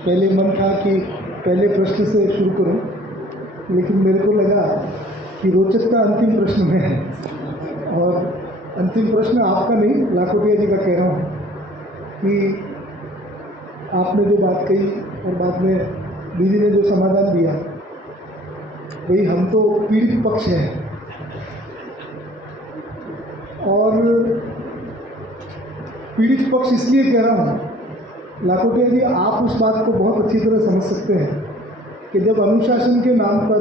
पहले मन था कि पहले प्रश्न से शुरू करूं, लेकिन मेरे को लगा कि रोचकता अंतिम प्रश्न में है। और अंतिम प्रश्न आपका नहीं, लाखोटिया जी का कह रहा हूँ कि आपने जो बात कही और बाद में दीदी ने जो समाधान दिया, भाई हम तो पीड़ित पक्ष हैं और पीड़ित पक्ष इसलिए कह रहा हूँ, लाखोटिया जी आप उस बात को बहुत अच्छी तरह समझ सकते हैं कि जब अनुशासन के नाम पर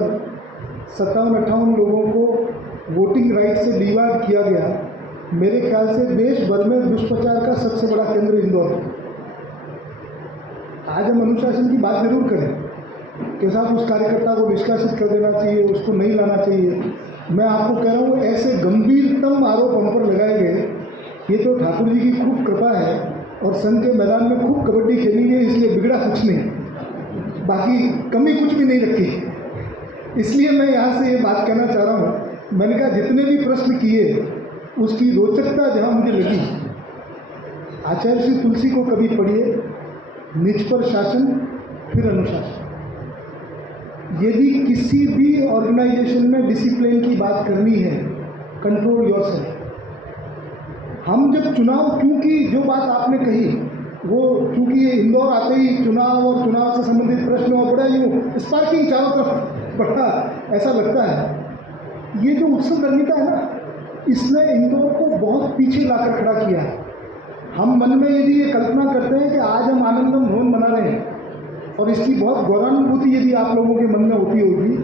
57-58 लोगों को वोटिंग राइट से डिवाइड किया गया, मेरे ख्याल से देश भर में दुष्प्रचार का सबसे बड़ा केंद्र इंदौर है। आज हम अनुशासन की बात जरूर करें कि साहब उस कार्यकर्ता को निष्कासित कर देना चाहिए, उसको नहीं लाना चाहिए। मैं आपको कह रहा हूँ ऐसे गंभीरतम आरोप हम पर लगाए गए, ये तो ठाकुर जी की खूब कृपा है और संघ के मैदान में खूब कबड्डी खेली है, इसलिए बिगड़ा कुछ नहीं, बाकी कमी कुछ भी नहीं रखी। इसलिए मैं यहाँ से ये बात कहना चाह रहा हूँ, मैंने कहा जितने भी प्रश्न किए उसकी रोचकता जहाँ मुझे लगी, आचार्य श्री तुलसी को कभी पढ़िए, निज पर शासन फिर अनुशासन। यदि किसी भी ऑर्गेनाइजेशन में डिसिप्लिन की बात करनी है, कंट्रोल योरसेल्फ। हम जब चुनाव, क्योंकि जो बात आपने कही वो चूंकि ये इंदौर आते ही चुनाव और चुनाव से संबंधित प्रश्न और बड़ा यूँ स्पार्किंग चारों तरफ बड़ा ऐसा लगता है। ये जो उत्सव रणनीता है ना, इसने इंदौर को बहुत पीछे लाकर खड़ा किया है। हम मन में यदि ये कल्पना करते हैं कि आज हम आनंदम भवन मना रहे हैं और इसकी बहुत गौरवानुभूति यदि आप लोगों के मन में होती होगी,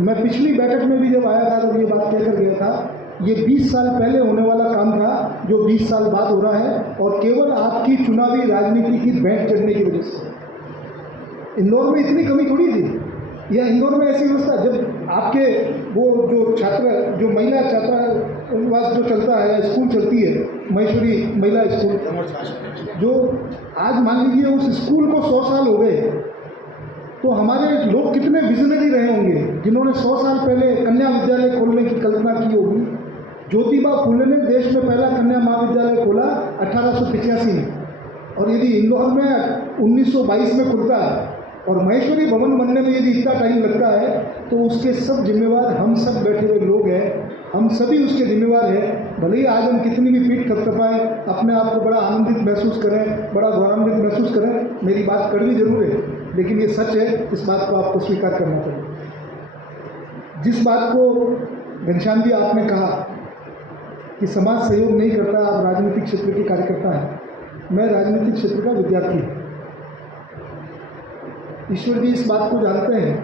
मैं पिछली बैठक में भी जब आया था तो ये बात कहकर गया था, ये 20 साल पहले होने वाला काम था जो 20 साल बाद हो रहा है, और केवल आपकी चुनावी राजनीति की भेंट चढ़ने की वजह से। इंदौर में इतनी कमी थोड़ी थी, या इंदौर में ऐसी व्यवस्था, जब आपके वो जो छात्र, जो महिला छात्रावास जो चलता है, स्कूल चलती है, महेश्वरी महिला स्कूल, जो आज मान लीजिए उस स्कूल को 100 साल हो गए, तो हमारे लोग कितने विजनरी रहे होंगे जिन्होंने 100 साल पहले कन्या विद्यालय खोलने की कल्पना की होगी। ज्योतिबा फुले ने देश में पहला कन्या महाविद्यालय खोला 1885 में, और यदि इंदौर में 1922 में खुलता है और महेश्वरी भवन बनने में यदि इतना टाइम लगता है, तो उसके सब जिम्मेवार हम सब बैठे हुए लोग हैं, हम सभी उसके जिम्मेवार हैं। भले ही आज हम कितनी भी पीठ थपथपाएं, अपने आप को बड़ा आनंदित महसूस करें, बड़ा गौरवान्वित महसूस करें, मेरी बात कड़वी जरूर है लेकिन ये सच है, इस बात को आपको स्वीकार करना चाहिए। जिस बात को घनश्याम जी आपने कहा कि समाज सहयोग नहीं करता, आप राजनीतिक क्षेत्र के कार्यकर्ता हैं, मैं राजनीतिक क्षेत्र का विद्यार्थी हूँ। ईश्वर जी इस बात को जानते हैं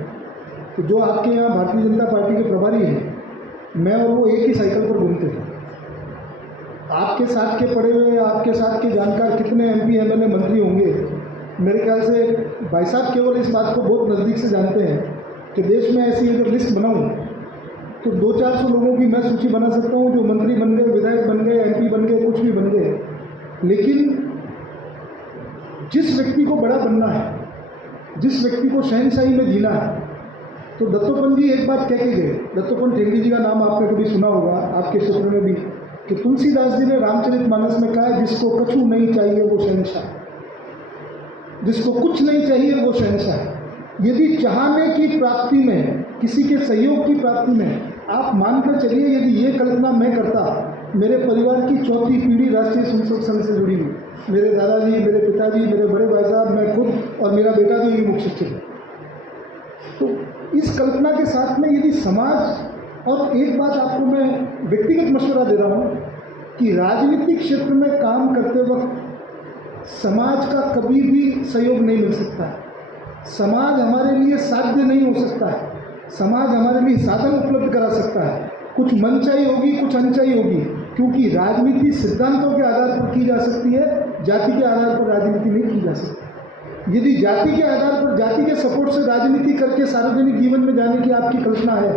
कि जो आपके यहाँ भारतीय जनता पार्टी के प्रभारी हैं, मैं और वो एक ही साइकिल पर घूमते हैं। आपके साथ के पढ़े हुए, आपके साथ के जानकार कितने MP MLA मंत्री होंगे, मेरे ख्याल से भाई साहब केवल इस बात को बहुत नज़दीक से जानते हैं कि देश में ऐसी अगर लिस्ट बनाऊँ तो 200-400 लोगों की मैं सूची बना सकता हूँ जो मंत्री बन गए, विधायक बन गए, MP बन गए, कुछ भी बन गए। लेकिन जिस व्यक्ति को बड़ा बनना है, जिस व्यक्ति को शहनशाही में जीना है, तो दत्तोपंत जी एक बात कह के गए, दत्तोपंत ठेंगड़ी जी का नाम आपने कभी सुना होगा आपके क्षेत्र में भी, कि तुलसीदास जी ने रामचरितमानस में कहा है, जिसको कछु नहीं चाहिए वो शहनशाह, जिसको कुछ नहीं चाहिए वो शहनशाह। यदि चाहने की प्राप्ति में, किसी के सहयोग की प्राप्ति में, आप मानकर चलिए यदि ये कल्पना मैं करता, मेरे परिवार की चौथी पीढ़ी राष्ट्रीय संसद संघ से जुड़ी हुई, मेरे दादाजी, मेरे पिताजी, मेरे बड़े भाई साहब, मैं खुद और मेरा बेटा भी ये मुख्य शिक्षक है। तो इस कल्पना के साथ में यदि समाज, और एक बात आपको मैं व्यक्तिगत मशवरा दे रहा हूँ कि राजनीतिक क्षेत्र में काम करते वक्त समाज का कभी भी सहयोग नहीं मिल सकता है। समाज हमारे लिए साध्य नहीं हो सकता है, समाज हमारे लिए साधन उपलब्ध करा सकता है। कुछ मनचाही होगी, कुछ अनचाही होगी, क्योंकि राजनीति सिद्धांतों के आधार पर की जा सकती है, जाति के आधार पर राजनीति नहीं की जा सकती। यदि जाति के आधार पर, जाति के सपोर्ट से राजनीति करके सार्वजनिक जीवन में जाने की आपकी कल्पना है,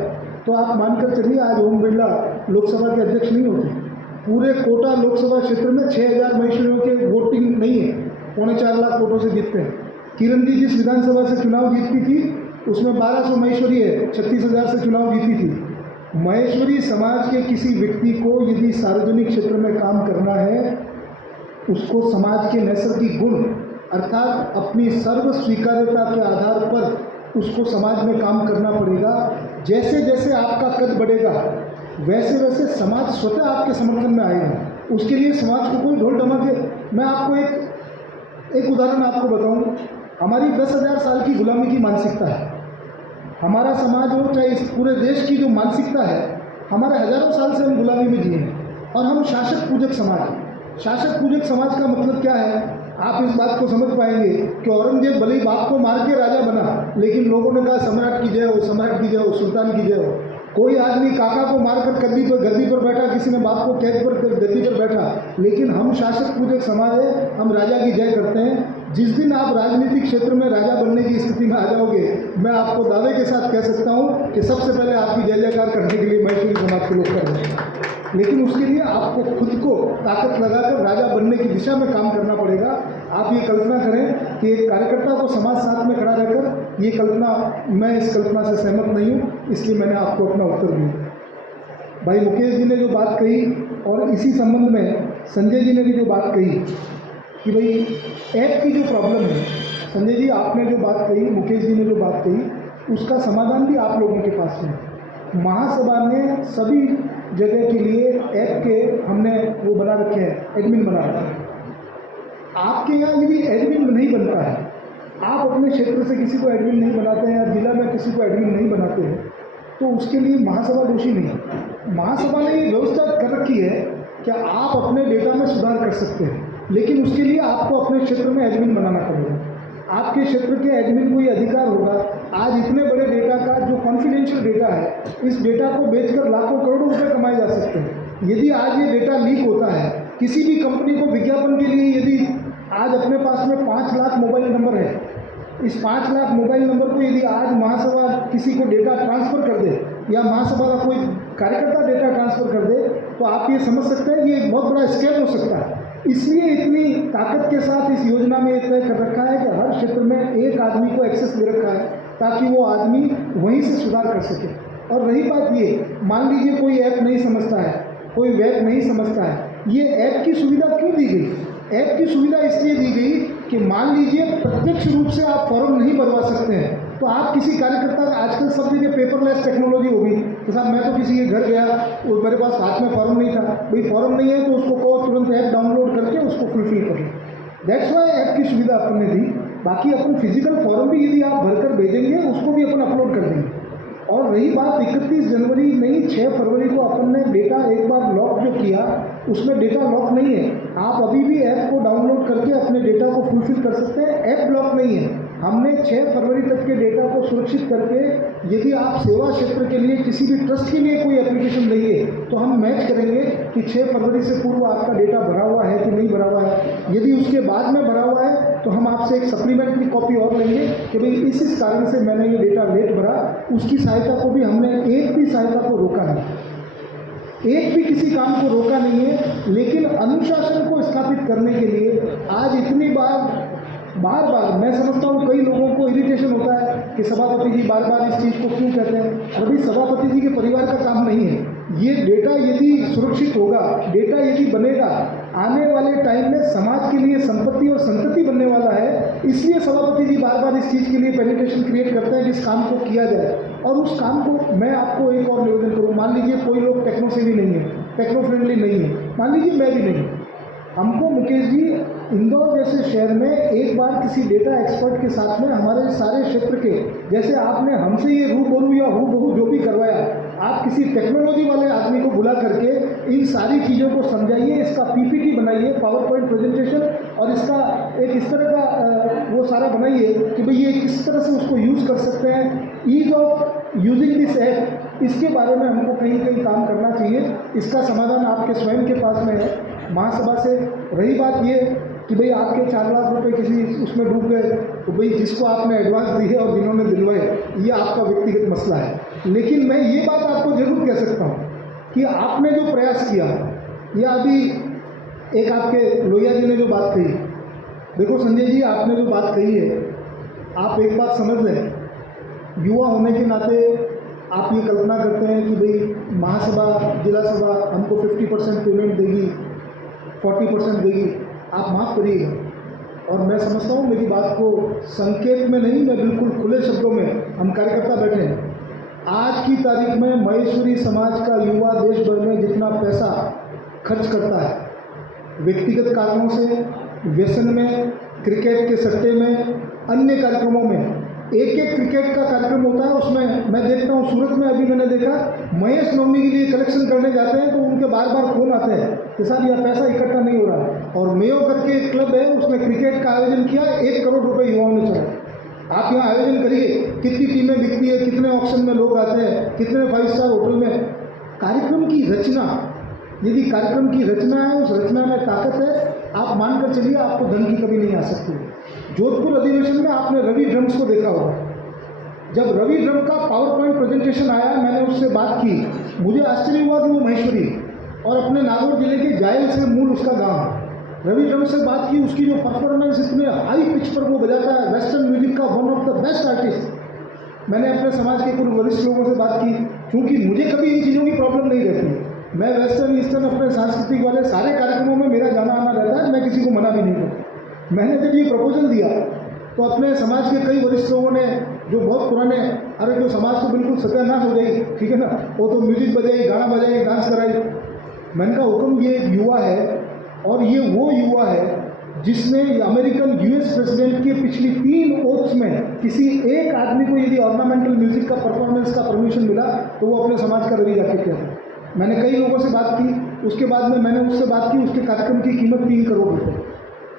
तो आप मानकर चलिए आज ओम बिरला लोकसभा के अध्यक्ष नहीं होते। पूरे कोटा लोकसभा क्षेत्र में 6000 महेश्वरियों के वोटिंग नहीं है, 4.25 लाख वोटों से जीतते हैं। किरण जी जिस विधानसभा से चुनाव जीतती थी उसमें 1200 महेश्वरी है, 36,000 से चुनाव जीती थी। महेश्वरी समाज के किसी व्यक्ति को यदि सार्वजनिक क्षेत्र में काम करना है, उसको समाज के नैसर्गिक गुण अर्थात अपनी सर्व स्वीकार्यता के आधार पर उसको समाज में काम करना पड़ेगा। जैसे जैसे आपका कद बढ़ेगा वैसे वैसे समाज स्वतः आपके समर्थन में आएगा। उसके लिए समाज को कोई ढोल ढमाके, मैं आपको एक उदाहरण आपको बताऊं। हमारी 10,000 साल की गुलामी की मानसिकता है। हमारा समाज हो चाहे इस पूरे देश की जो मानसिकता है, हमारे हजारों साल से हम गुलामी में जिए हैं और हम शासक पूजक समाज हैं। शासक पूजक समाज का मतलब क्या है? आप इस बात को समझ पाएंगे कि औरंगजेब भले ही बाप को मार के राजा बना, लेकिन लोगों ने कहा सम्राट की जय हो, सम्राट की जय हो, सुल्तान की जय हो। कोई आदमी काका को मारकर गद्दी पर बैठा, किसी ने बाप को कैद पर गद्दी पर बैठा, लेकिन हम शासक पूजक समाज है, हम राजा की जय करते हैं। जिस दिन आप राजनीतिक क्षेत्र में राजा बनने की स्थिति में आ जाओगे, मैं आपको दावे के साथ कह सकता हूं कि सबसे पहले आपकी जय जयकार करने के लिए मैथिली समाज के लोग करेंगे। लेकिन उसके लिए आपको खुद को ताकत लगाकर राजा बनने की दिशा में काम करना पड़ेगा। आप ये कल्पना करें कि एक कार्यकर्ता को समाज साथ में खड़ा रहकर, ये कल्पना, मैं इस कल्पना से सहमत नहीं हूँ, इसलिए मैंने आपको अपना उत्तर दिया। भाई मुकेश जी ने जो बात कही और इसी संबंध में संजय जी ने भी जो बात कही कि भाई ऐप की जो प्रॉब्लम है, संजय जी आपने जो बात कही, मुकेश जी ने जो बात कही, उसका समाधान भी आप लोगों के पास में। महासभा ने सभी जगह के लिए ऐप के हमने वो बना रखे हैं, एडमिन बना रखे हैं। आपके यहाँ यदि एडमिन नहीं बनता है, आप अपने क्षेत्र से किसी को एडमिन नहीं बनाते हैं या जिला में किसी को एडमिन नहीं बनाते हैं, तो उसके लिए महासभा दोषी नहीं है। महासभा ने ये व्यवस्था कर रखी है कि आप अपने डेटा में सुधार कर सकते हैं, लेकिन उसके लिए आपको अपने क्षेत्र में एडमिन बनाना पड़ेगा। आपके क्षेत्र के एडमिन को ये अधिकार होगा। आज इतने बड़े डेटा का जो कॉन्फिडेंशियल डेटा है, इस डेटा को बेचकर लाखों करोड़ों रुपए कमाए जा सकते हैं। यदि आज ये डेटा लीक होता है, किसी भी कंपनी को विज्ञापन के लिए यदि आज अपने पास में 5 लाख मोबाइल नंबर है, इस 5 लाख मोबाइल नंबर को यदि आज महासभा किसी को डेटा ट्रांसफ़र कर दे या महासभा का कोई कार्यकर्ता डेटा ट्रांसफ़र कर दे, तो आप ये समझ सकते हैं कि ये एक बहुत बड़ा स्कैम हो सकता है। इसलिए इतनी ताकत के साथ इस योजना में तय कर रखा है कि हर क्षेत्र में एक आदमी को एक्सेस दे रखा है ताकि वो आदमी वहीं से सुधार कर सके। और रही बात ये, मान लीजिए कोई ऐप नहीं समझता है, कोई वेब नहीं समझता है, ये ऐप की सुविधा क्यों दी गई? ऐप की सुविधा इसलिए दी गई कि मान लीजिए प्रत्यक्ष रूप से आप फॉर्म नहीं भरवा सकते हैं, तो आप किसी कार्यकर्ता, आजकल सब जगह पेपरलेस टेक्नोलॉजी होगी कि साहब मैं तो किसी के घर गया और मेरे पास हाथ में फॉर्म नहीं था, भाई फॉर्म नहीं है तो उसको कहो तुरंत ऐप डाउनलोड करके उसको फुलफिल कर लो। दैट्स वाई ऐप की सुविधा अपन ने दी। बाकी अपन फिजिकल फॉर्म भी यदि आप भरकर भेजेंगे उसको भी अपन अपलोड कर देंगे। और रही बात 31 जनवरी नहीं, 6 फरवरी को अपन ने डेटा एक बार लॉक जो किया, उसमें डेटा लॉक नहीं है। आप अभी भी ऐप को डाउनलोड करके अपने डेटा को फुलफिल कर सकते हैं, ऐप ब्लॉक नहीं है। हमने 6 फरवरी तक के डेटा को सुरक्षित करके, यदि आप सेवा क्षेत्र के लिए किसी भी ट्रस्ट के लिए कोई एप्लीकेशन देंगे तो हम मैच करेंगे कि 6 फरवरी से पूर्व आपका डेटा भरा हुआ है कि नहीं भरा हुआ है। यदि उसके बाद में भरा हुआ है तो हम आपसे एक सप्लीमेंट्री कॉपी और लेंगे कि भाई इस कारण से मैंने ये डेटा लेट भरा। उसकी सहायता को भी हमने एक भी सहायता को रोका नहीं, एक भी किसी काम को रोका नहीं है। लेकिन अनुशासन को स्थापित करने के लिए आज इतनी बार मैं समझता हूँ कई लोगों को इरिटेशन होता है कि सभापति जी बार बार इस चीज़ को क्यों कहते हैं। अभी सभापति जी के परिवार का काम नहीं है। ये डेटा यदि सुरक्षित होगा, डेटा यदि बनेगा, आने वाले टाइम में समाज के लिए संपत्ति और संतति बनने वाला है। इसलिए सभापति जी बार बार इस चीज़ के लिए पेनिटेशन क्रिएट करते हैं कि इस काम को किया जाए। और उस काम को मैं आपको एक और निवेदन करूँ, मान लीजिए कोई लोग टेक्नो सेवी नहीं है, टेक्नो फ्रेंडली नहीं है, मान लीजिए मैं भी नहीं, हमको मुकेश जी इंदौर जैसे शहर में एक बार किसी डेटा एक्सपर्ट के साथ में हमारे सारे क्षेत्र के, जैसे आपने हमसे ये रूबरू या हूबहू जो भी करवाया, आप किसी टेक्नोलॉजी वाले आदमी को बुला करके इन सारी चीज़ों को समझाइए, इसका पीपीटी बनाइए, पावर पॉइंट प्रेजेंटेशन, और इसका एक इस तरह का वो सारा बनाइए कि भाई ये किस तरह से उसको यूज़ कर सकते हैं, ease of using this app. इसके बारे में हमको कहीं कहीं काम करना चाहिए। इसका समाधान आपके स्वयं के पास में है, महासभा से। रही बात ये कि भाई आपके 4 लाख रुपए किसी उसमें डूब गए, तो भाई जिसको आपने एडवांस दी है और जिन्होंने दिलवाए, ये आपका व्यक्तिगत मसला है। लेकिन मैं ये बात आपको जरूर कह सकता हूँ कि आपने जो प्रयास किया, या अभी एक आपके लोहिया जी ने जो बात कही, देखो संजय जी आपने जो बात कही है, आप एक बात समझ लें, युवा होने के नाते आप ये कल्पना करते हैं कि भाई महासभा, जिला सभा हमको 50% पेमेंट देगी, 40% देगी। आप माफ़ करिएगा, और मैं समझता हूँ मेरी बात को संकेत में नहीं, मैं बिल्कुल खुले शब्दों में हम कार्यकर्ता बैठे हैं। आज की तारीख में महेश्वरी समाज का युवा देश भर में जितना पैसा खर्च करता है व्यक्तिगत कारणों से, व्यसन में, क्रिकेट के सट्टे में, अन्य कार्यक्रमों में, एक एक क्रिकेट का कार्यक्रम होता है उसमें मैं देखता हूँ सूरत में अभी मैंने देखा महेश नवमी के लिए कलेक्शन करने जाते हैं तो उनके बार बार फोन आते हैं कि साहब यह पैसा इकट्ठा नहीं हो रहा। और मेयो करके एक क्लब है उसने क्रिकेट का आयोजन किया, 1 करोड़ रुपए युवाओं ने चढ़ा। आप यहाँ आयोजन करिए, कितनी टीमें बिकती है, कितने ऑक्शन में लोग आते हैं, कितने 5 स्टार होटल में। कार्यक्रम की रचना, यदि कार्यक्रम की रचना है, उस रचना में ताकत है, आप मानकर चलिए आपको धन की कमी नहीं आ सकती। जोधपुर अधिवेशन में आपने रवि ड्रम्स को देखा होगा। जब रवि ड्रम का पावर पॉइंट प्रेजेंटेशन आया, मैंने उससे बात की, मुझे आश्चर्य हुआ कि वो महेश्वरी और अपने नागौर जिले के जायल से मूल उसका गांव। रवि ड्रम से बात की, उसकी जो परफॉर्मेंस इतने हाई पिच पर वो बजाता है, वेस्टर्न म्यूजिक का one of the best artist. मैंने अपने समाज के कुछ वरिष्ठ लोगों से बात की, क्योंकि मुझे कभी इन चीज़ों की प्रॉब्लम नहीं रहती। मैं वेस्टर्न ईस्टर्न अपने सांस्कृतिक वाले सारे कार्यक्रमों में मेरा जाना आना रहता है, मैं किसी को मना भी नहीं करता। मैंने जब ये प्रपोजल दिया तो अपने समाज के कई वरिष्ठ लोगों ने, जो बहुत पुराने, अरे जो समाज तो बिल्कुल सत्यानाश हो गई, ठीक है ना, वो तो म्यूजिक बजाई, गाना बजाई, डांस कराई। मैंने कहा हुक्म, ये एक युवा है और ये वो युवा है जिसने अमेरिकन यूएस प्रेसिडेंट के पिछली 3 ओथ्स में किसी एक आदमी को यदि ऑर्नामेंटल म्यूजिक का परफॉर्मेंस का परमिशन मिला तो वो अपने समाज का रवि जाके किया था। मैंने कई लोगों से बात की, उसके बाद में मैंने उससे बात की, उसके कार्यक्रम की कीमत 3 करोड़ रुपये।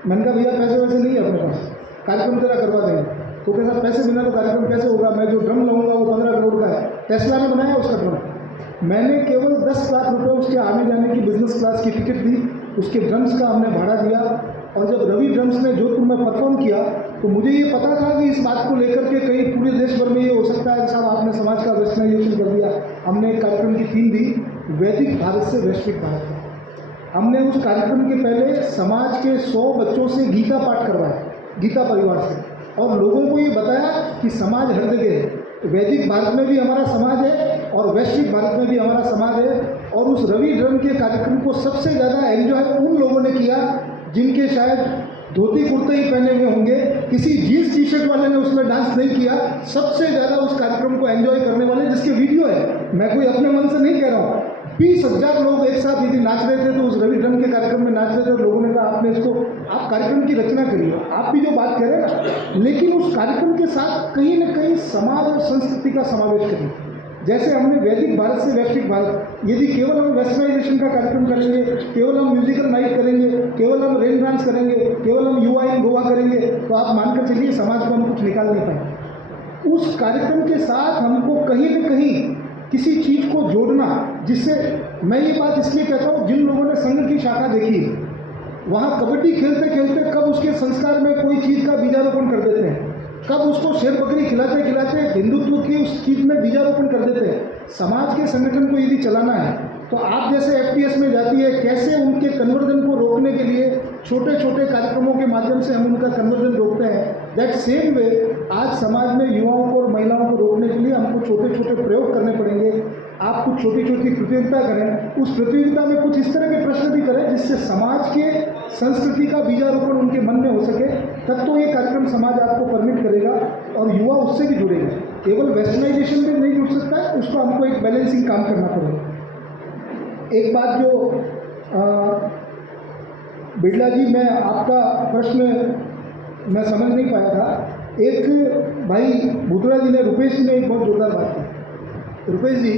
मैंने कहा भैया पैसे वैसे नहीं है अपने पास, कार्यक्रम तेरा करवा देंगे। तो कैसा पैसे बिना तो कार्यक्रम कैसे होगा, मैं जो ड्रम लाऊंगा वो 15 करोड़ का है, टेस्ला ने बनाया उसका ड्रम। मैंने केवल 10 लाख रुपये उसके आने जाने की बिजनेस क्लास की टिकट दी, उसके ड्रम्स का हमने भाड़ा दिया। और जब रवि ड्रम्स ने जोधपुर में परफॉर्म किया तो मुझे ये पता था कि इस बात को लेकर के कहीं पूरे देश भर में ये हो सकता है कि साहब आपने समाज का वेस्टर्नाइजेशन कर दिया। हमने एक कार्यक्रम की थीम दी, वैदिक भारत से वैश्विक भारत। हमने उस कार्यक्रम के पहले समाज के 100 बच्चों से गीता पाठ करवाया, गीता परिवार से, और लोगों को ये बताया कि समाज हर जगह है, वैदिक भारत में भी हमारा समाज है और वैश्विक भारत में भी हमारा समाज है। और उस रवि ड्रम के कार्यक्रम को सबसे ज़्यादा एंजॉय उन लोगों ने किया जिनके शायद धोती कुर्ते ही पहने हुए होंगे, किसी जीन्स टी शर्ट वाले ने उसमें डांस नहीं किया। सबसे ज़्यादा उस कार्यक्रम को एंजॉय करने वाले, जिसके वीडियो है, मैं कोई अपने मन से नहीं कह रहा हूँ, 20,000 लोग एक साथ यदि नाच रहे थे तो उस रवि ड्रम के कार्यक्रम में नाच रहे थे। लोगों ने कहा आपने इसको, आप कार्यक्रम की रचना करिए, आप भी जो बात कह रहे हैं ना, लेकिन उस कार्यक्रम के साथ कहीं न कहीं समाज और संस्कृति का समावेश करिए। जैसे हमने वैदिक भारत से वैश्विक भारत, यदि केवल हम वेस्टर्नाइजेशन का कार्यक्रम करेंगे, केवल हम म्यूजिकल नाइट करेंगे, केवल हम रेन डांस करेंगे, केवल हम युवा इन गोवा करेंगे, तो आप मानकर चलिए समाज को हम कुछ निकाल नहीं पाएंगे। उस कार्यक्रम के साथ हमको कहीं न कहीं किसी चीज़ को जोड़ना, जिससे, मैं ये बात इसलिए कहता हूँ, जिन लोगों ने संघ की शाखा देखी, वहाँ कबड्डी खेलते खेलते कब उसके संस्कार में कोई चीज़ का बीजारोपण कर देते हैं, कब उसको शेर बकरी खिलाते खिलाते हिंदुत्व की उस चीज़ में बीजारोपण कर देते हैं। समाज के संगठन को यदि चलाना है तो आप जैसे एफटीएस में जाती है, कैसे उनके कन्वर्जन को रोकने के लिए छोटे छोटे कार्यक्रमों के माध्यम से हम उनका कन्वर्जन रोकते हैं, दैट सेम वे आज समाज में युवाओं को और महिलाओं को रोकने के लिए हमको छोटे छोटे प्रयोग करने पड़ेंगे। आप कुछ छोटी छोटी प्रतियोगिता करें, उस प्रतियोगिता में कुछ इस तरह के प्रश्न भी करें जिससे समाज के संस्कृति का बीजारोपण उनके मन में हो सके, तब तो ये कार्यक्रम समाज आपको परमिट करेगा और युवा उससे भी जुड़ेगा। केवल वेस्टर्नाइजेशन में नहीं जुड़ सकता है, उसको हमको एक बैलेंसिंग काम करना पड़ेगा। एक बात जो बिरला जी, मैं आपका प्रश्न मैं समझ नहीं पाया था। एक भाई भूतड़ा जी ने, रुपेश जी ने एक बहुत जोरदार बात की। रुपेश जी,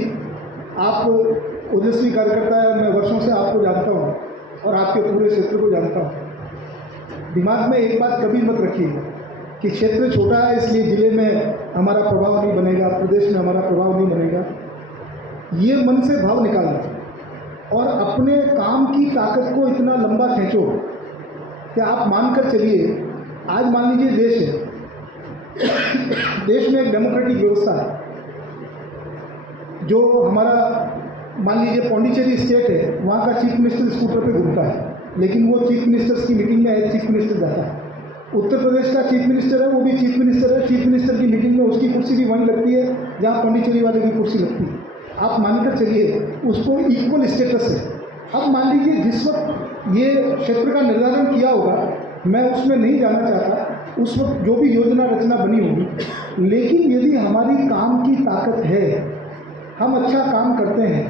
आप ओजस्वी कार्यकर्ता है, मैं वर्षों से आपको जानता हूँ और आपके पूरे क्षेत्र को जानता हूँ। दिमाग में एक बात कभी मत रखिए कि क्षेत्र छोटा है इसलिए ज़िले में हमारा प्रभाव नहीं बनेगा, प्रदेश में हमारा प्रभाव नहीं बनेगा। ये मन से भाव निकालना और अपने काम की ताकत को इतना लंबा खींचो कि आप मानकर चलिए, आज मान लीजिए देश है, देश में एक डेमोक्रेटिक व्यवस्था है, जो हमारा मान लीजिए पौंडीचेरी स्टेट है, वहाँ का चीफ मिनिस्टर स्कूटर पे घूमता है, लेकिन वो चीफ मिनिस्टर्स की मीटिंग में चीफ मिनिस्टर जाता है। उत्तर प्रदेश का चीफ मिनिस्टर है, वो भी चीफ मिनिस्टर है, चीफ मिनिस्टर की मीटिंग में उसकी कुर्सी भी वहीं लगती है जहाँ पौंडीचेरी वाले की कुर्सी लगती है। आप मानकर चलिए उसको इक्वल स्टेटस है। अब मान लीजिए जिस वक्त ये क्षेत्र का निर्धारण किया होगा मैं उसमें नहीं जाना चाहता, उस वक्त जो भी योजना रचना बनी होगी। लेकिन यदि हमारी काम की ताकत है, हम अच्छा काम करते हैं,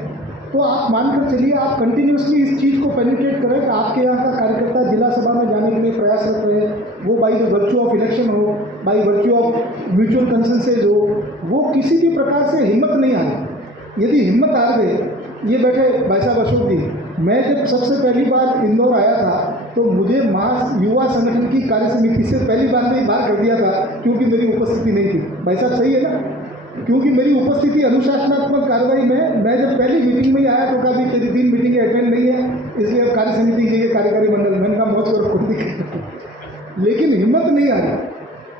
तो आप मानकर चलिए आप कंटिन्यूसली इस चीज़ को पेनिट्रेट करें कि आपके यहाँ का कार्यकर्ता जिला सभा में जाने के लिए प्रयासरत रहे, वो by the virtue of election हो, बाई वर्च्यू ऑफ म्यूचुअल कंसेंसेज हो, वो किसी भी प्रकार से हिम्मत नहीं आई। यदि हिम्मत आ गए, ये बैठे भाई साहब अशोक जी, मैं जब सबसे पहली बार इंदौर आया था तो मुझे मास युवा संगठन की कार्य समिति से पहली बार में बाहर कर दिया था, क्योंकि मेरी उपस्थिति नहीं थी। भाई साहब सही है ना? क्योंकि मेरी उपस्थिति अनुशासनात्मक कार्रवाई में, मैं जब पहली मीटिंग में आया तो कभी तेरी 3 मीटिंगें अटेंड नहीं है, इसलिए अब कार्य समिति की कार्यकारी मंडल, मैंने कहा मौज और खुद दिखे। लेकिन हिम्मत नहीं आ रही।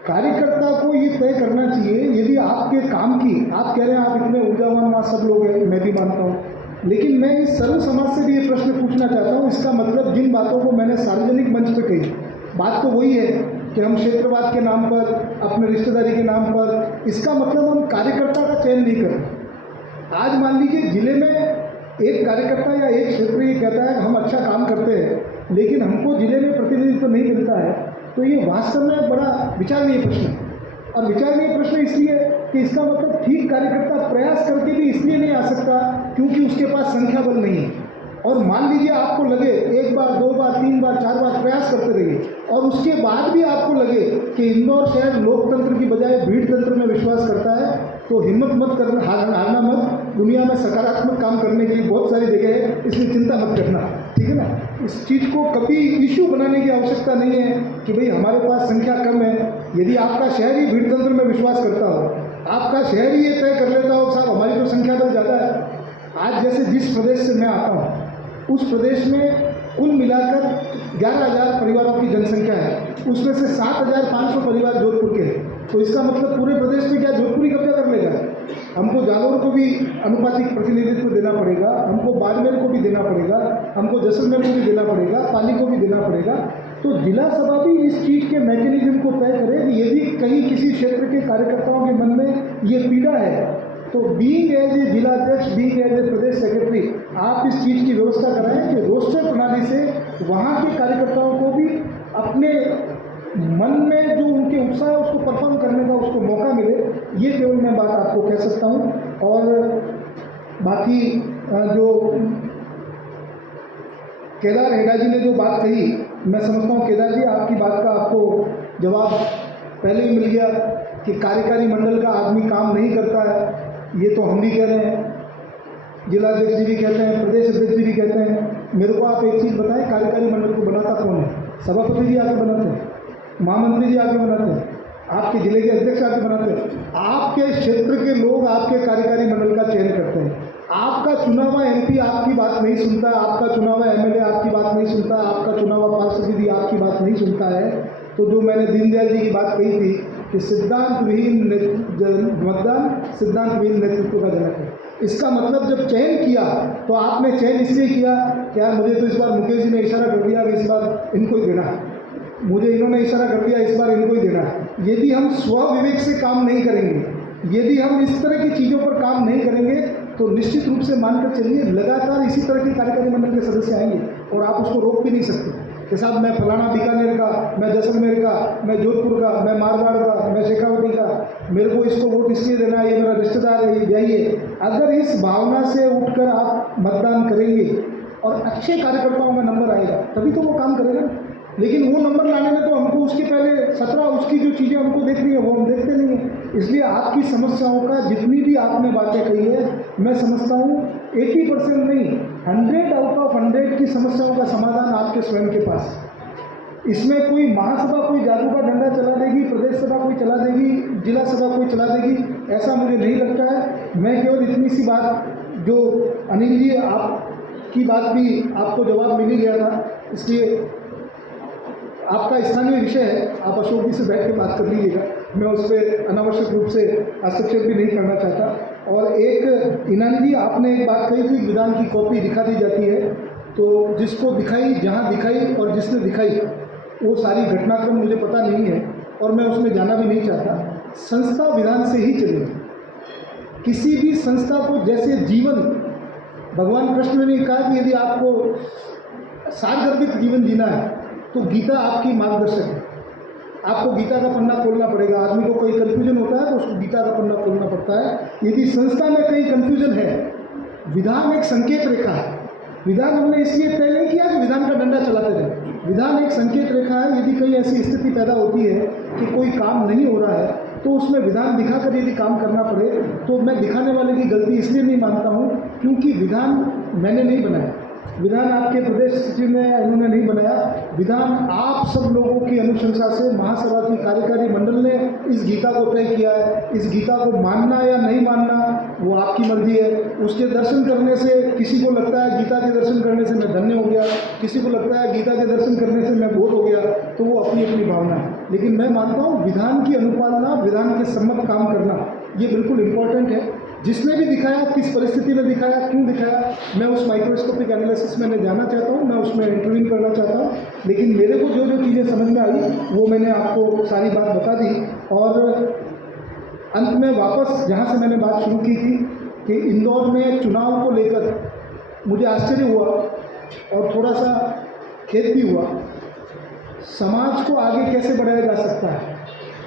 कार्यकर्ता को ये तय करना चाहिए, यदि आपके काम की, आप कह रहे हैं आप इतने ऊर्जावान मां सब लोग हैं, मैं भी मानता हूँ, लेकिन मैं इस सर्व समाज से भी ये प्रश्न पूछना चाहता हूँ। इसका मतलब जिन बातों को मैंने सार्वजनिक मंच पे कही, बात तो वही है कि हम क्षेत्रवाद के नाम पर, अपने रिश्तेदारी के नाम पर, इसका मतलब हम कार्यकर्ता का चयन नहीं करते। आज मान लीजिए जिले में एक कार्यकर्ता या एक क्षेत्र ये कहता है कि हम अच्छा काम करते हैं, लेकिन हमको जिले में प्रतिनिधित्व नहीं मिलता है, तो ये वास्तव में बड़ा विचारणीय प्रश्न है। और विचारणीय प्रश्न इसलिए कि इसका मतलब ठीक कार्यकर्ता प्रयास करके भी इसलिए नहीं आ सकता क्योंकि उसके पास संख्या बल नहीं है। और मान लीजिए आपको लगे 1 बार 2 बार 3 बार 4 बार प्रयास करते रहिए, और उसके बाद भी आपको लगे कि इंदौर शहर लोकतंत्र की बजाय भीड़ तंत्र में विश्वास करता है, तो हिम्मत मत करना, हारना मत। दुनिया में सकारात्मक काम करने के लिए बहुत सारी जगह है, इसलिए चिंता मत करना, ठीक है ना? इस चीज़ को कभी इश्यू बनाने की आवश्यकता नहीं है कि भाई हमारे पास संख्या कम है। यदि आपका शहर ही भीड़ तंत्र में विश्वास करता हो, आपका शहर ही ये तय कर लेता हो साहब हमारी तो संख्या बल ज़्यादा है। आज जैसे जिस प्रदेश से मैं आता हूँ, उस प्रदेश में कुल मिलाकर 11,000 परिवारों की जनसंख्या है, उसमें से 7,500 परिवार जोधपुर के हैं। तो इसका मतलब पूरे प्रदेश में क्या जोधपुर ही कब्जा कर लेगा? हमको जालौर को भी अनुपातिक प्रतिनिधित्व देना पड़ेगा, हमको बाड़मेर को भी देना पड़ेगा, हमको जैसलमेर को भी देना पड़ेगा, पाली को भी देना पड़ेगा। तो जिला सभा भी इस चीज़ के मैकेनिज्म को तय करे कि यदि कहीं किसी क्षेत्र के कार्यकर्ताओं के मन में ये पीड़ा है, तो बीइंग एज ए जिलाध्यक्ष, बीइंग एज ए प्रदेश सेक्रेटरी, आप इस चीज़ की व्यवस्था कराएं कि रोस्टर प्रणाली से वहाँ के कार्यकर्ताओं को भी अपने मन में जो उनके उत्साह है उसको परफॉर्म करने का उसको मौका मिले। ये केवल मैं बात आपको कह सकता हूँ। और बाकी जो केदार हेडा जी ने जो बात कही, मैं समझता हूँ केदार जी आपकी बात का आपको जवाब पहले ही मिल गया कि कार्यकारी मंडल का आदमी काम नहीं करता है। ये तो हम भी कह रहे हैं, जिलाध्यक्ष जी भी कहते हैं, प्रदेश अध्यक्ष जी भी कहते हैं। मेरे को आप एक चीज़ बताएं, कार्यकारी मंडल को बनाता कौन है? सभापति जी आके बनाते हैं, महामंत्री जी आके बनाते हैं, आपके जिले के अध्यक्ष आके बनाते हैं। आपके क्षेत्र के लोग आपके कार्यकारी मंडल का चयन करते हैं। आपका चुना हुआ एमपी आपकी बात नहीं सुनता, आपका चुना हुआ एमएलए आपकी बात नहीं सुनता, आपका चुना हुआ पार्षद आपकी बात नहीं सुनता है। तो जो मैंने दीनदयाल जी की बात कही थी कि सिद्धांत विहीन मतदान सिद्धांत विहीन नेतृत्व का जनक है। इसका मतलब जब चयन किया तो आपने चयन इसलिए किया कि यार मुझे तो इस बार मुकेश जी ने इशारा कर दिया कि इस बार इनको ही देना है, मुझे इन्होंने इशारा कर दिया इस बार इनको ही देना है। यदि हम स्वविवेक से काम नहीं करेंगे, यदि हम इस तरह की चीज़ों पर काम नहीं करेंगे, तो निश्चित रूप से मानकर चलिए लगातार इसी तरह के कार्यकारी मंडल के सदस्य आएंगे और आप उसको रोक भी नहीं सकते कि साहब मैं फलाना बीकानेर का, मैं जैसलमेर का, मैं जोधपुर का, मैं मारवाड़ का, मैं शेखावटी का, मेरे को इसको वोट इसलिए देना है, ये मेरा रिश्तेदार है, ये जाइए। अगर इस भावना से उठकर आप मतदान करेंगे और अच्छे कार्यकर्ताओं का नंबर आएगा तभी तो वो काम करेगा। लेकिन वो नंबर लाने में तो हमको उसके पहले 17 उसकी जो चीज़ें हमको देखनी है वो हम देखते नहीं हैं। इसलिए आपकी समस्याओं का जितनी भी आपने बातें कही है, मैं समझता हूँ 80% नहीं 100 आउट ऑफ 100 की समस्याओं का समाधान आपके स्वयं के पास। इसमें कोई महासभा कोई जादू का डंडा चला देगी, प्रदेश सभा कोई चला देगी, जिला सभा कोई चला देगी, ऐसा मुझे नहीं लगता है। मैं केवल इतनी सी बात, जो अनिल जी आपकी बात भी आपको जवाब मिल ही गया था, इसलिए आपका स्थानीय विषय है, आप अशोक जी से बैठ के बात कर लीजिएगा। मैं उस पर अनावश्यक रूप से हस्तक्षेप भी नहीं करना चाहता। और एक इनानी जी आपने एक बात कही थी, विधान की कॉपी दिखा दी जाती है, तो जिसको दिखाई, जहाँ दिखाई और जिसने दिखाई वो सारी घटनाक्रम मुझे पता नहीं है और मैं उसमें जाना भी नहीं चाहता। संस्था विधान से ही चलेगी। किसी भी संस्था को जैसे जीवन, भगवान कृष्ण ने कहा कि यदि आपको सारगर्भित जीवन जीना है तो गीता आपकी मार्गदर्शक है। आपको गीता का पन्ना खोलना पड़ेगा। आदमी को कोई कन्फ्यूजन होता है तो उसको गीता का पन्ना खोलना पड़ता है। यदि संस्था में कहीं कन्फ्यूजन है, विधान एक संकेत रेखा है। विधान हमने इसलिए तय नहीं किया कि विधान का डंडा चलाते रहे। विधान एक संकेत रेखा है। यदि कहीं ऐसी स्थिति पैदा होती है कि कोई काम नहीं हो रहा है तो उसमें विधान दिखाकर यदि काम करना पड़े, तो मैं दिखाने वाले की गलती इसलिए नहीं मानता हूँ क्योंकि विधान मैंने नहीं बनाया, विधान आपके प्रदेश सचिव ने इन्होंने नहीं बनाया। विधान आप सब लोगों की अनुशंसा से महासभा की कार्यकारी मंडल ने इस गीता को तय किया है। इस गीता को मानना या नहीं मानना वो आपकी मर्जी है। उसके दर्शन करने से किसी को लगता है गीता के दर्शन करने से मैं धन्य हो गया, किसी को लगता है गीता के दर्शन करने से मैं बोध हो गया, तो वो अपनी अपनी भावना है। लेकिन मैं मानता हूँ विधान की अनुपालना, विधान के सम्मत काम करना ये बिल्कुल इम्पोर्टेंट है। जिसने भी दिखाया, किस परिस्थिति में दिखाया, क्यों दिखाया, मैं उस माइक्रोस्कोपिक एनालिसिस में जाना चाहता हूँ, मैं उसमें इंटरव्यू करना चाहता हूँ। लेकिन मेरे को जो जो चीज़ें समझ में आई वो मैंने आपको सारी बात बता दी। और अंत में वापस जहाँ से मैंने बात शुरू की थी कि इंदौर में चुनाव को लेकर मुझे आश्चर्य हुआ और थोड़ा सा खेद भी हुआ। समाज को आगे कैसे बढ़ाया जा सकता है,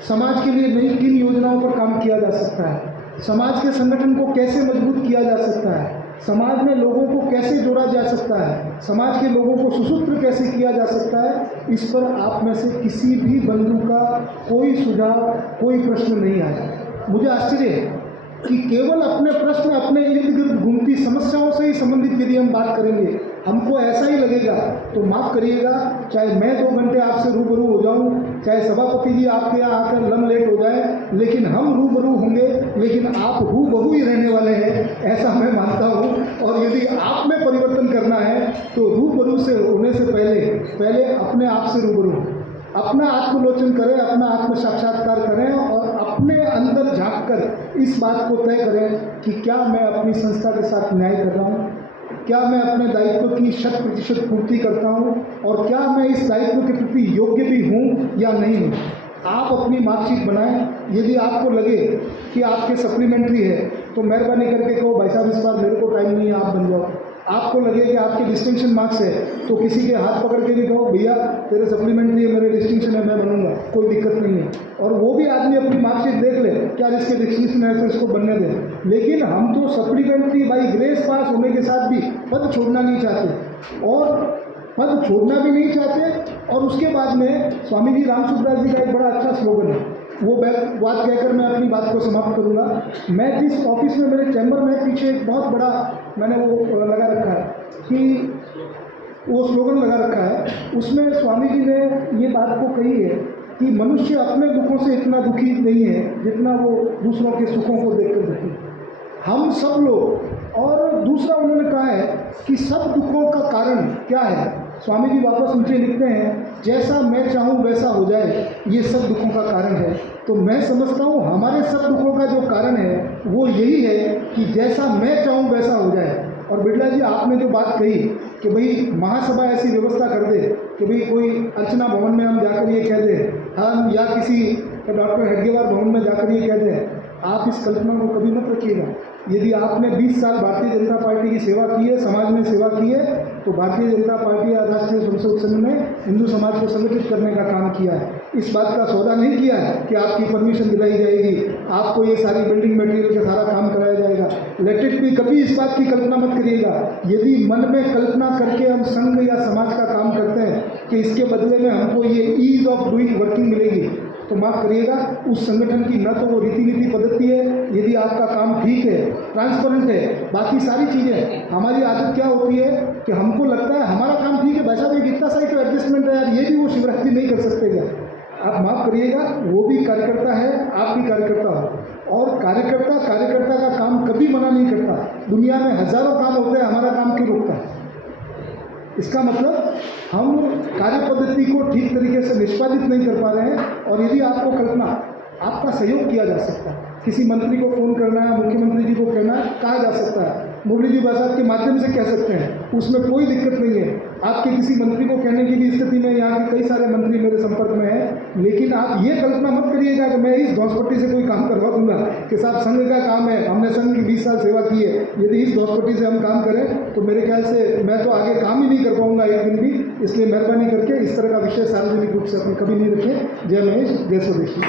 समाज के लिए नई किन योजनाओं पर काम किया जा सकता है, समाज के संगठन को कैसे मजबूत किया जा सकता है, समाज में लोगों को कैसे जोड़ा जा सकता है, समाज के लोगों को सुसूत्र कैसे किया जा सकता है, इस पर आप में से किसी भी बंधु का कोई सुझाव, कोई प्रश्न नहीं आया। मुझे आश्चर्य है कि केवल अपने प्रश्न, अपने इर्द गिर्द घूमती समस्याओं से ही संबंधित यदि हम बात करेंगे, हमको ऐसा ही लगेगा तो माफ़ करिएगा, चाहे मैं 2 घंटे आपसे रूबरू हो जाऊं, चाहे सभापति जी आपके यहाँ आकर लम लेट हो जाए, लेकिन हम रूबरू होंगे, लेकिन आप हूबहू ही रहने वाले हैं, ऐसा मैं मानता हूँ। और यदि आप में परिवर्तन करना है तो रूबरू से होने से पहले अपने आप से रूबरू, अपना आत्मलोचन करें, अपना आत्म साक्षात्कार करें और अपने अंदर झांक कर इस बात को तय करें कि क्या मैं अपनी संस्था के साथ न्याय कर रहा हूँ, क्या मैं अपने दायित्व की 100% पूर्ति करता हूँ और क्या मैं इस दायित्व के प्रति योग्य भी हूँ या नहीं हूँ। आप अपनी मार्कशीट बनाएं। यदि आपको लगे कि आपके सप्लीमेंट्री है तो मेहरबानी करके कहो भाई साहब इस बार मेरे को टाइम नहीं है, आप बन जाओ। आपको लगे कि आपके डिस्टिंक्शन मार्क्स है तो किसी के हाथ पकड़ के भी कहो भैया तेरे सप्लीमेंट्री है, मेरे डिस्टिंक्शन है, मैं बनूंगा, कोई दिक्कत नहीं है। और वो भी आदमी अपनी मार्कशीट देख ले, क्या इसके डिस्टिंक्शन है तो इसको बनने दें। लेकिन हम तो सप्लीमेंट्री बाई ग्रेस पास होने के साथ भी पद छोड़ना नहीं चाहते, और पद छोड़ना भी नहीं चाहते। और उसके बाद में स्वामी जी राम सुखदास जी का एक बड़ा अच्छा स्लोगन है, वो बात कहकर मैं अपनी बात को समाप्त करूँगा। मैं जिस ऑफिस में, मेरे चैम्बर में पीछे एक बहुत बड़ा मैंने वो लगा रखा है कि वो स्लोगन लगा रखा है, उसमें स्वामी जी ने ये बात को कही है कि मनुष्य अपने दुखों से इतना दुखी नहीं है जितना वो दूसरों के सुखों को देखकर दुखी है। हम सब लोग, और दूसरा उन्होंने कहा है कि सब दुखों का कारण क्या है। स्वामी जी वापस नीचे लिखते हैं, जैसा मैं चाहूँ वैसा हो जाए, ये सब दुखों का कारण है। तो मैं समझता हूँ हमारे सब दुखों का जो कारण है वो यही है कि जैसा मैं चाहूँ वैसा हो जाए। और बिरला जी आपने जो बात कही कि भाई महासभा ऐसी व्यवस्था कर दे कि भाई कोई अर्चना भवन में हम जाकर ये कह दें, हम या किसी डॉक्टर हेडगेवार भवन में जाकर ये कह दें, आप इस कल्पना को कभी मत रखिएगा। यदि आपने 20 साल भारतीय जनता पार्टी की सेवा की है, समाज में सेवा की है, तो भारतीय जनता पार्टी या राष्ट्रीय स्वयंसेवक संघ ने हिंदू समाज को संगठित करने का काम किया है। इस बात का सौदा नहीं किया है कि आपकी परमिशन दिलाई जाएगी, आपको ये सारी बिल्डिंग मटेरियल का सारा काम कराया जाएगा। लेट इट बी, कभी इस बात की कल्पना मत करिएगा। यदि मन में कल्पना करके हम संघ या समाज का काम करते हैं कि इसके बदले में हमको ये ईज ऑफ डूइंग वर्किंग मिलेगी, तो माफ़ करिएगा, उस संगठन की न तो वो रीति नीति पद्धति है। यदि आपका काम ठीक है, ट्रांसपेरेंट है, बाकी सारी चीज़ें, हमारी आदत क्या होती है कि हमको लगता है हमारा काम ठीक है, वैसा भी इतना सही तो एडजस्टमेंट है यार, ये भी वो शिवरात्रि नहीं कर सकते क्या। आप माफ़ करिएगा, वो भी कार्यकर्ता है, आप भी कार्यकर्ता हो, और कार्यकर्ता का काम कभी मना नहीं करता। दुनिया में हज़ारों काम होते हैं, हमारा काम क्यों रोकता है। इसका मतलब हम कार्य पद्धति को ठीक तरीके से निष्पादित नहीं कर पा रहे हैं। और यदि आपको कल्पना, आपका सहयोग किया जा सकता है, किसी मंत्री को फ़ोन करना है, मुख्यमंत्री जी को कहना है, कहा जा सकता है, मुरली जी प्रसाद के माध्यम से कह सकते हैं, उसमें कोई दिक्कत नहीं है। आपके किसी मंत्री को कहने की भी स्थिति में यहाँ के कई सारे मंत्री मेरे संपर्क में हैं, लेकिन आप ये कल्पना मत करिएगा कि मैं इस घोषपट्टी से कोई काम करवा दूंगा कि साहब संघ का काम है, हमने संघ की 20 साल सेवा की है, यदि इस घोषपट्टी से हम काम करें तो मेरे ख्याल से मैं तो आगे काम ही नहीं कर पाऊंगा एक दिन भी। इसलिए मेहरबानी करके इस तरह का विषय सार्वजनिक रूप से अपने कभी नहीं रखें। जय महेश, जय स्वदेशी।